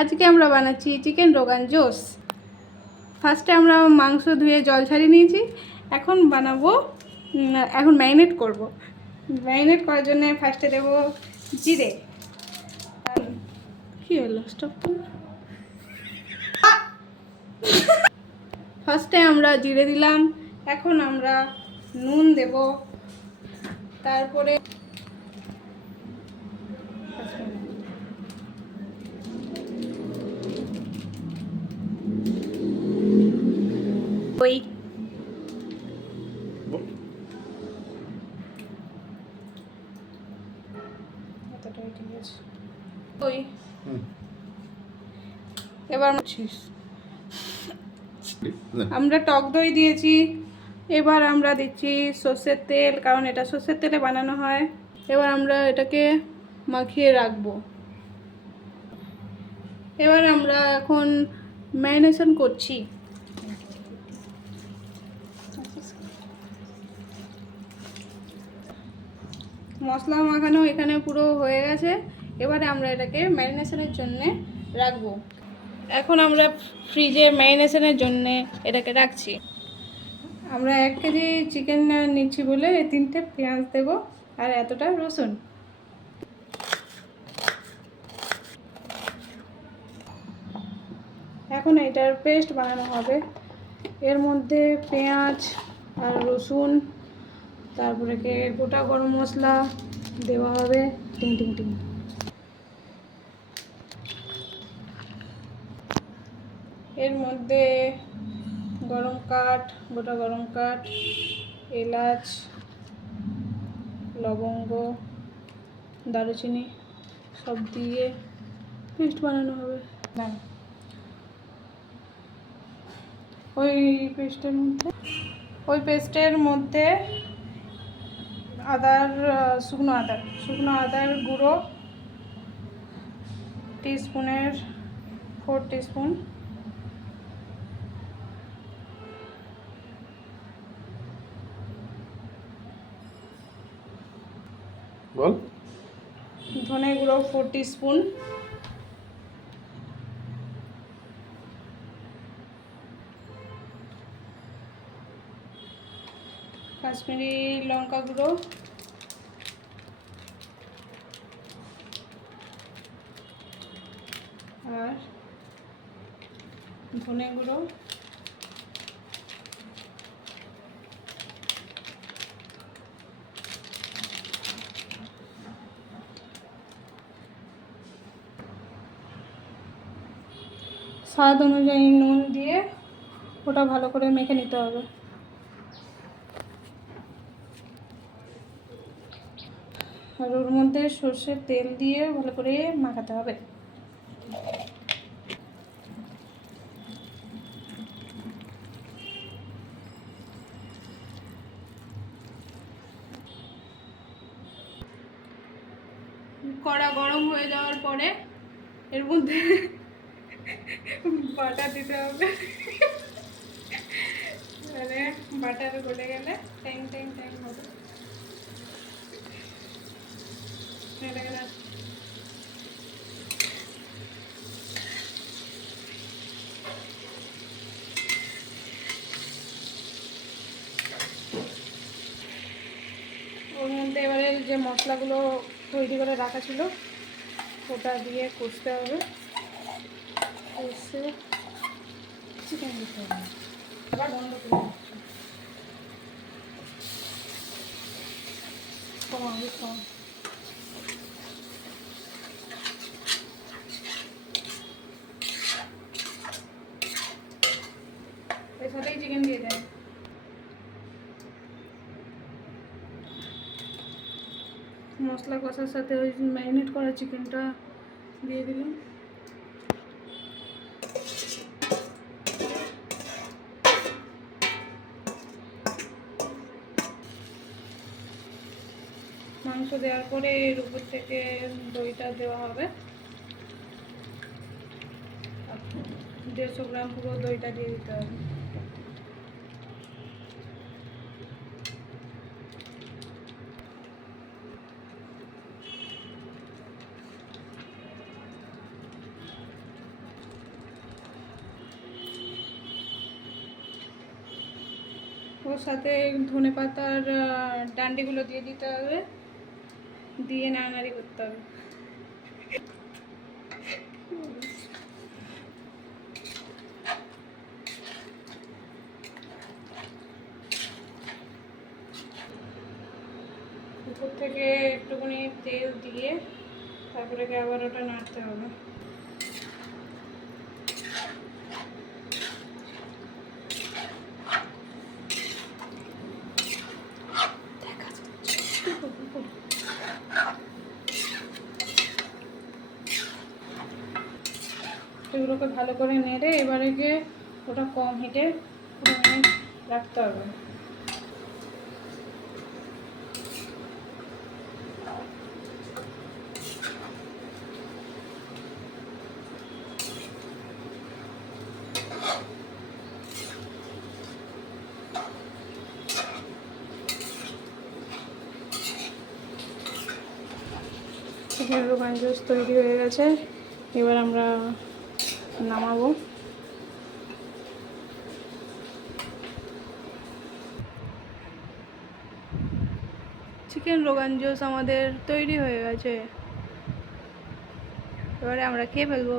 আজকে আমরা বানাচ্ছি চিকেন রোগান জোশ। ফার্স্টে আমরা মাংস ধুয়ে জল ছাড়িয়ে নিয়েছি। এখন বানাবো, এখন ম্যারিনেট করব। ম্যারিনেট করার জন্য ফার্স্টে দেবো জিরে। কি হলো, স্টপ। ফার্স্টে আমরা জিরে দিলাম। এখন আমরা নুন দেব, তারপরে ওই ওই এবার আমরা টক দই দিয়েছি। এবার আমরা দিচ্ছি সর্ষের তেল, কারণ এটা সর্ষের তেলে বানানো হয়। এবার আমরা এটাকে মাখিয়ে রাখবো। এবার আমরা এখন ম্যারিনেশন করছি। মশলা মাখানো এখানে পুরো হয়ে গেছে। এবারে আমরা এটাকে ম্যারিনেশনের জন্য রাখবো। এখন আমরা ফ্রিজে ম্যারিনেশনের জন্য এটাকে রাখছি। আমরা 1 কেজি চিকেন নিচ্ছি বলে 3টে পেঁয়াজ দেব আর এতটা রসুন। এখন এটার পেস্ট বানানো হবে। এর মধ্যে পেঁয়াজ আর রসুন, তারপরে গোটা গরম মশলা দেওয়া হবে। টিং টিং টিং। এর মধ্যে গোটা গরম কাঠ, এলাচ, লবঙ্গ, দারুচিনি সব দিয়ে পেস্ট বানানো হবে। না, ওই পেস্টের মধ্যে শুকনো আদার গুঁড়ো টিস্পুনের 4 টিস্পুন, ধনে গুঁড়ো 4 টিস্পুন, কাশ্মীরি লঙ্কা গুঁড়ো, আর ধনে গুঁড়ো, স্বাদ অনুযায়ী নুন দিয়ে ওটা ভালো করে মেখে নিতে হবে। আর ওর মধ্যে সর্ষের তেল দিয়ে ভালো করে মাখাতে হবে। কড়া গরম হয়ে যাওয়ার পরে এর মধ্যে বাটার দিতে হবে। মানে বাটার গলে গেলে ট্যাং ট্যাং ট্যাং হবে। ওর মধ্যে এবারে যে মশলাগুলো তৈরি করে রাখা ছিল ওটা দিয়ে কষতে হবে। কষে চিকেন দিতে হবে। আবার বন্ধ করে এর সাথেই চিকেন দিয়ে দেয়। মশলা কষার সাথে ওই ম্যারিনেট করা চিকেনটা দিয়ে দিলাম। মাংস দেওয়ার পরে এর উপর থেকে দইটা দেওয়া হবে। 150 গ্রাম পুরো দইটা দিয়ে দিতে হবে। ওর সাথে ধনে পাতার ডান্ডিগুলো দিয়ে দিতে হবে, দিয়ে নাড়ানাড়ি করতে হবে। উপর থেকে একটুখানি তেল দিয়ে তারপরে আবার ওটা নাড়তে হবে। এগুলোকে ভালো করে নেড়ে এবারে গিয়ে ওটা কম হিটে 15 মিনিট রাখতে হবে। চিকেন রোগান জুস তৈরি হয়ে গেছে, এবার আমরা নামাবো। চিকেন রোগান জুস আমাদের তৈরি হয়ে গেছে, এবারে আমরা খেয়ে ফেলবো।